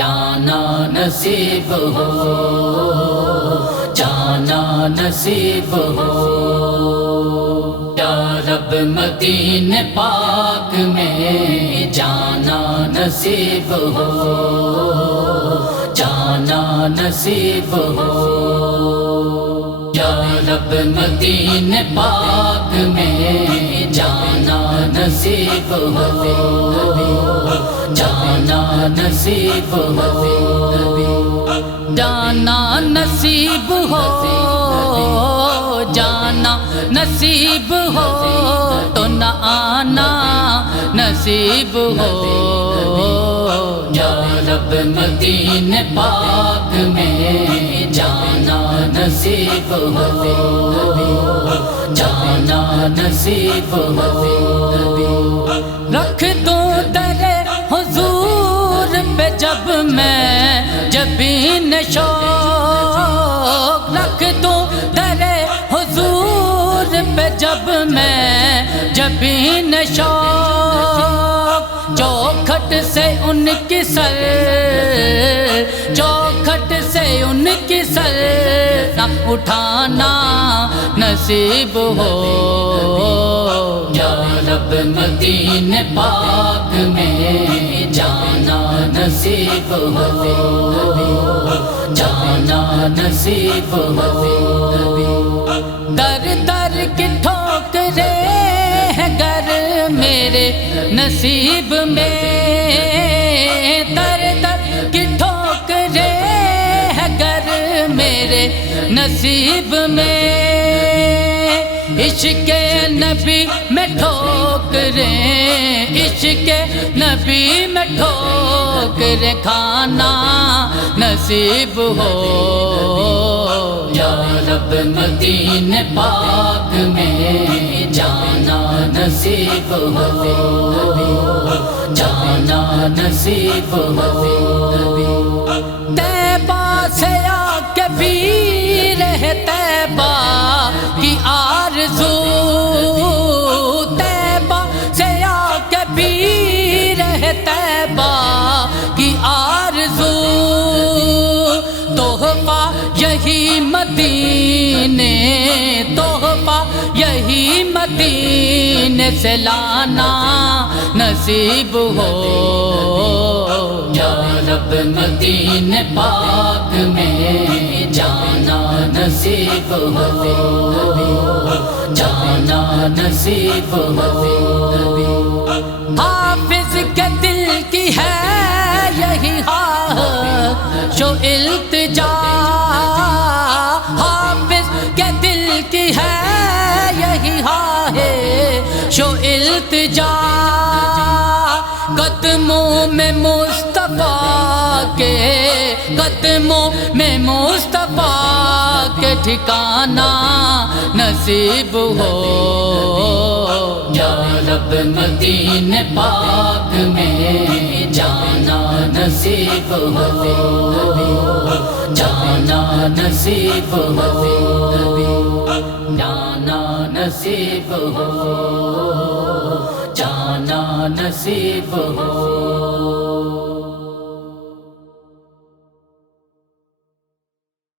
جانا نصیب ہو، جانا نصیب ہو یا رب مدینے پاک میں جانا نصیب ہو، جانا نصیب ہو یا رب مدینے پاک میں جانا نصیب ہو، جانا نصیب ہو، جانا نصیب ہو، جانا نصیب ہو تو نہ آنا نصیب ہو یا رب مدینے پاک میں جانا نصیب ہو، جانا نصیب ہو، رکھ دو در حضور پہ جب میں جبین شوق، رکھ دو در حضور پہ جب میں جبین شوق، چوکھٹ سے ان کی سر، چوکھٹ سے ان کی سر نہ اٹھانا نصیب ہو یا رب مدینے پاک میں جانا نصیب ہو، جانا نصیب ہو، در در کی ٹھوکریں ہیں گر میرے نصیب میں، در در کی ٹھوکریں ہیں گر میرے نصیب میں، عشق نبی میں ٹھوکریں، عشق نبی میں ٹھوکریں کھانا نصیب ہو یا رب مدینے پاک میں جانا نصیب ہو، جانا نصیب ہو، طیبہ سے آ کے پیر ہے طیبہ کی آرزو، طیبہ سے آ کے پیر ہے طیبہ کی آرزو، تحفہ یہی مدینے، تحفہ یہی مدینے سے لانا نصیب ہو یا رب مدینے پاک میں جانا نصیب ہو، جانا نصیب ہو، حافظ کے دل کی ہے یہی خواہش و التجا، حافظ کے دل کی ہے یہی خواہش و التجا، قدموں میں مصطفیٰ کے، قدموں میں مصطفیٰ کے ٹھکانا نصیب ہو یا رب مدینے پاک میں جانا نصیب ہو، جانا نصیب ہو، جانا نصیب ہو، جانا نصیب ہو۔